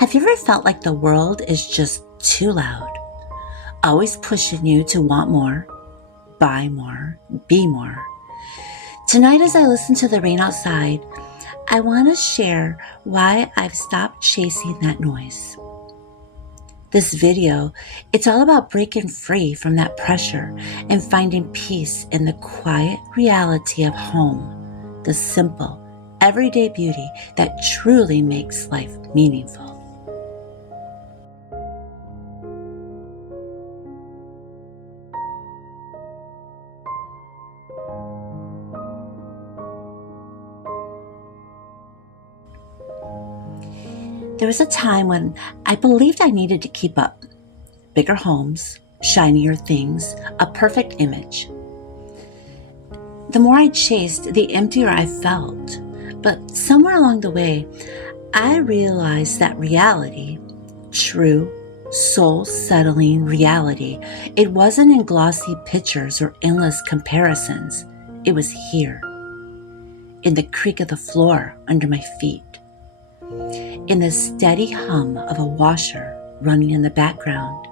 Have you ever felt like the world is just too loud, always pushing you to want more, buy more, be more? Tonight, as I listen to the rain outside, I want to share why I've stopped chasing that noise. This video, it's all about breaking free from that pressure and finding peace in the quiet reality of home, the simple, everyday beauty that truly makes life meaningful. There was a time when I believed I needed to keep up. Bigger homes, shinier things, a perfect image. The more I chased, the emptier I felt. But somewhere along the way, I realized that reality, true, soul-settling reality, it wasn't in glossy pictures or endless comparisons. It was here, in the creak of the floor under my feet, in the steady hum of a washer running in the background,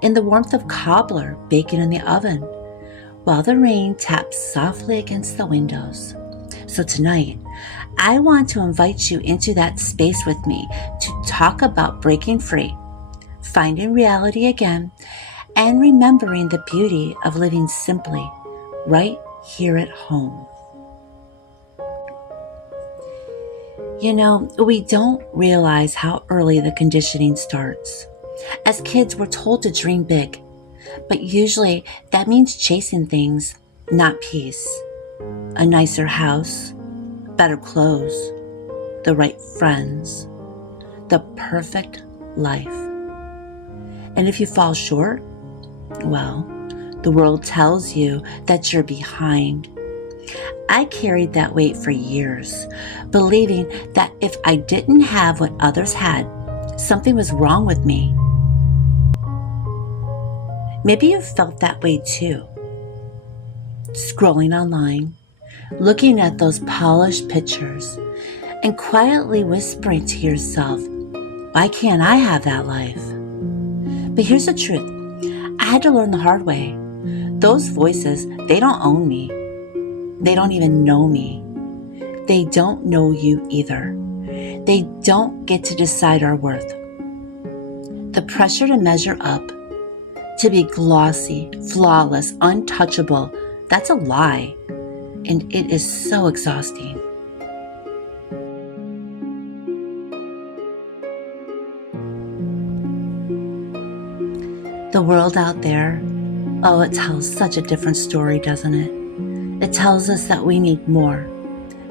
in the warmth of cobbler baking in the oven, while the rain taps softly against the windows. So tonight, I want to invite you into that space with me to talk about breaking free, finding reality again, and remembering the beauty of living simply right here at home. You know, we don't realize how early the conditioning starts. As kids, we're told to dream big, but usually that means chasing things, not peace. A nicer house, better clothes, the right friends, the perfect life. And if you fall short, well, the world tells you that you're behind. I carried that weight for years, believing that if I didn't have what others had, something was wrong with me. Maybe you've felt that way too. Scrolling online, looking at those polished pictures, and quietly whispering to yourself, why can't I have that life? But here's the truth. I had to learn the hard way. Those voices, they don't own me. They don't even know me. They don't know you either. They don't get to decide our worth. The pressure to measure up, to be glossy, flawless, untouchable, that's a lie. And it is so exhausting. The world out there, oh, it tells such a different story, doesn't it? It tells us that we need more,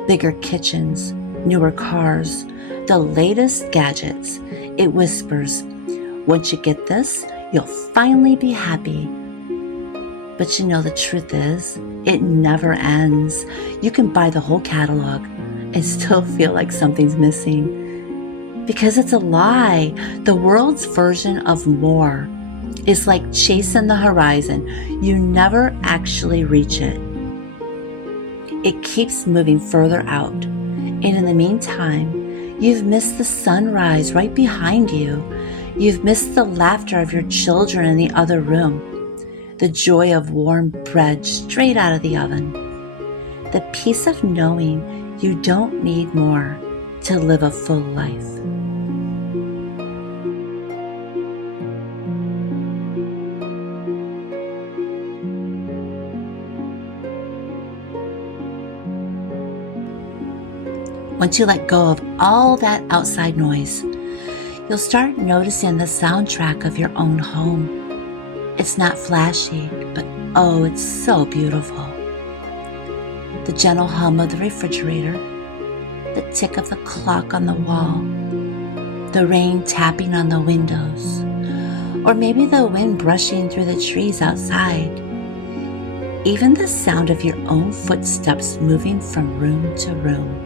bigger kitchens, newer cars, the latest gadgets. It whispers, once you get this, you'll finally be happy. But you know, the truth is, it never ends. You can buy the whole catalog and still feel like something's missing. Because it's a lie. The world's version of more is like chasing the horizon. You never actually reach it. It keeps moving further out. And in the meantime, you've missed the sunrise right behind you. You've missed the laughter of your children in the other room, the joy of warm bread straight out of the oven, the peace of knowing you don't need more to live a full life. Once you let go of all that outside noise, you'll start noticing the soundtrack of your own home. It's not flashy, but oh, it's so beautiful. The gentle hum of the refrigerator, the tick of the clock on the wall, the rain tapping on the windows, or maybe the wind brushing through the trees outside. Even the sound of your own footsteps moving from room to room.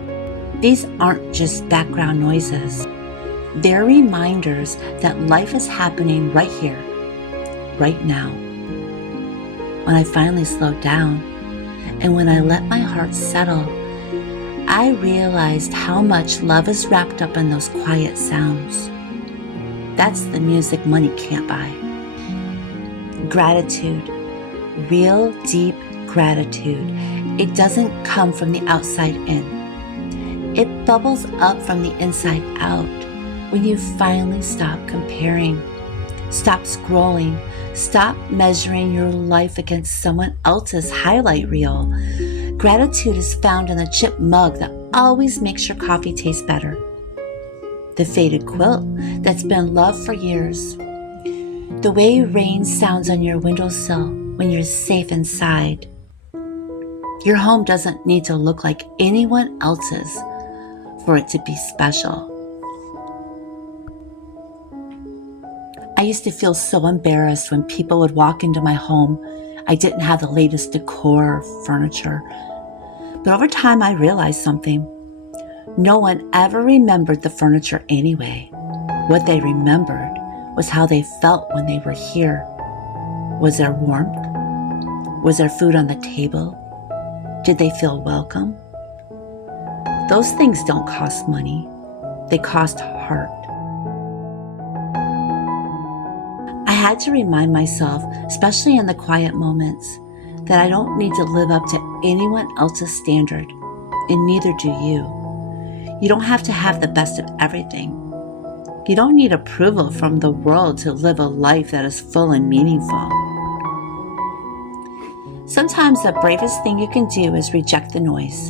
These aren't just background noises. They're reminders that life is happening right here, right now. When I finally slowed down and when I let my heart settle, I realized how much love is wrapped up in those quiet sounds. That's the music money can't buy. Gratitude, real deep gratitude. It doesn't come from the outside in. It bubbles up from the inside out when you finally stop comparing, stop scrolling, stop measuring your life against someone else's highlight reel. Gratitude is found in the chipped mug that always makes your coffee taste better, the faded quilt that's been loved for years, the way rain sounds on your windowsill when you're safe inside. Your home doesn't need to look like anyone else's for it to be special. I used to feel so embarrassed when people would walk into my home. I didn't have the latest decor or furniture. But over time, I realized something. No one ever remembered the furniture anyway. What they remembered was how they felt when they were here. Was there warmth? Was there food on the table? Did they feel welcome? Those things don't cost money. They cost heart. I had to remind myself, especially in the quiet moments, that I don't need to live up to anyone else's standard, and neither do you. You don't have to have the best of everything. You don't need approval from the world to live a life that is full and meaningful. Sometimes the bravest thing you can do is reject the noise,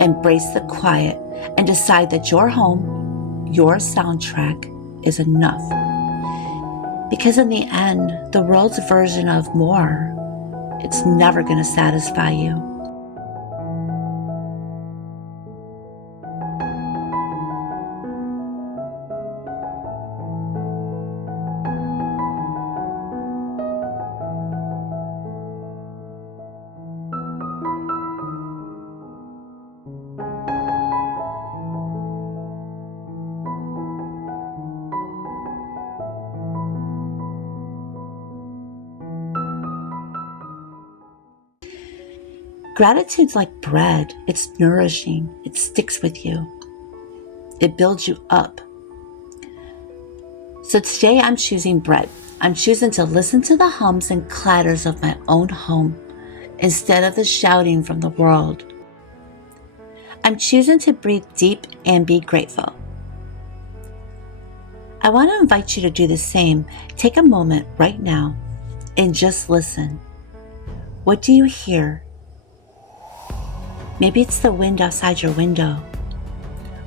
embrace the quiet, and decide that your home, your soundtrack, is enough. Because in the end, the world's version of more, it's never going to satisfy you. Gratitude's like bread. It's nourishing. It sticks with you. It builds you up. So today I'm choosing bread. I'm choosing to listen to the hums and clatters of my own home instead of the shouting from the world. I'm choosing to breathe deep and be grateful. I want to invite you to do the same. Take a moment right now and just listen. What do you hear? Maybe it's the wind outside your window,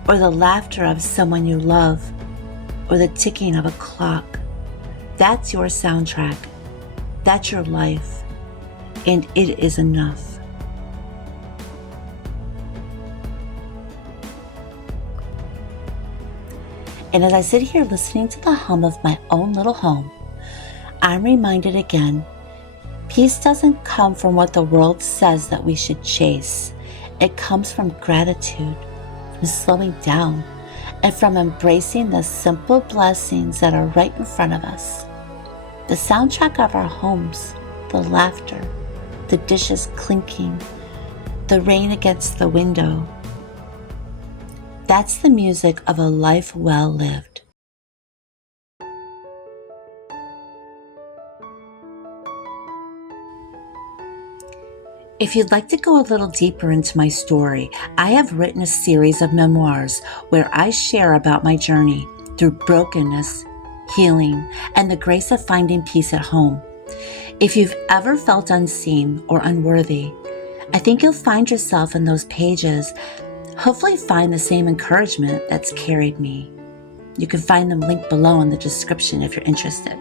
or the laughter of someone you love, or the ticking of a clock. That's your soundtrack. That's your life, and it is enough. And as I sit here listening to the hum of my own little home, I'm reminded again, peace doesn't come from what the world says that we should chase. It comes from gratitude, from slowing down, and from embracing the simple blessings that are right in front of us. The soundtrack of our homes, the laughter, the dishes clinking, the rain against the window. That's the music of a life well lived. If you'd like to go a little deeper into my story, I have written a series of memoirs where I share about my journey through brokenness, healing, and the grace of finding peace at home. If you've ever felt unseen or unworthy, I think you'll find yourself in those pages. Hopefully find the same encouragement that's carried me. You can find them linked below in the description if you're interested.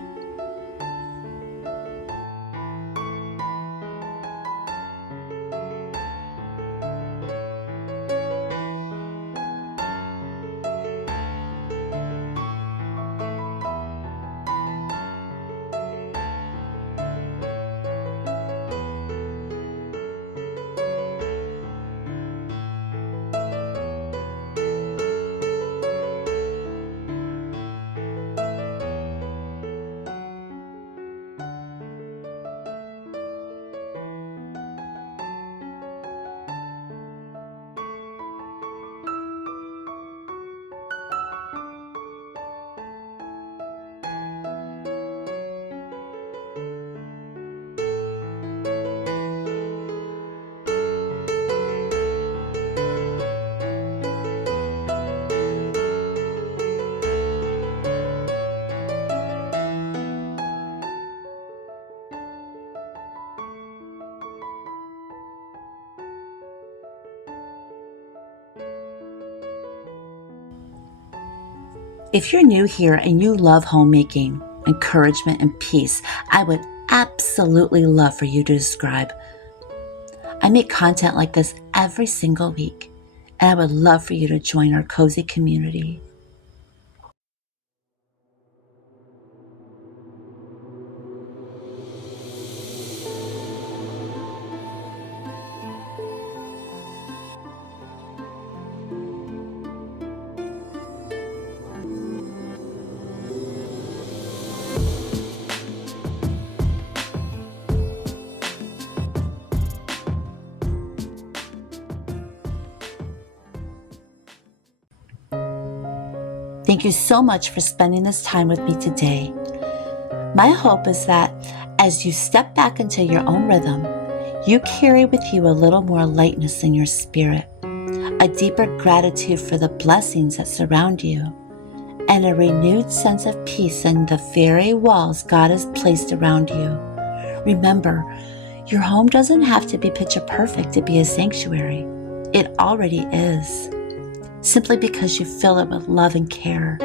If you're new here and you love homemaking, encouragement, and peace, I would absolutely love for you to subscribe. I make content like this every single week, and I would love for you to join our cozy community. Thank you so much for spending this time with me today. My hope is that as you step back into your own rhythm, you carry with you a little more lightness in your spirit, a deeper gratitude for the blessings that surround you, and a renewed sense of peace in the very walls God has placed around you. Remember, your home doesn't have to be picture perfect to be a sanctuary. It already is, simply because you fill it with love and care.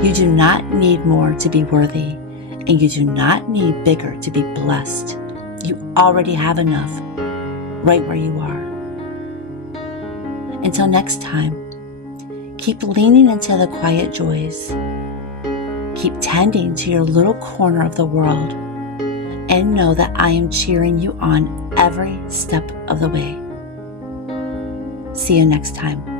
You do not need more to be worthy, and you do not need bigger to be blessed. You already have enough right where you are. Until next time, keep leaning into the quiet joys. Keep tending to your little corner of the world, and know that I am cheering you on every step of the way. See you next time.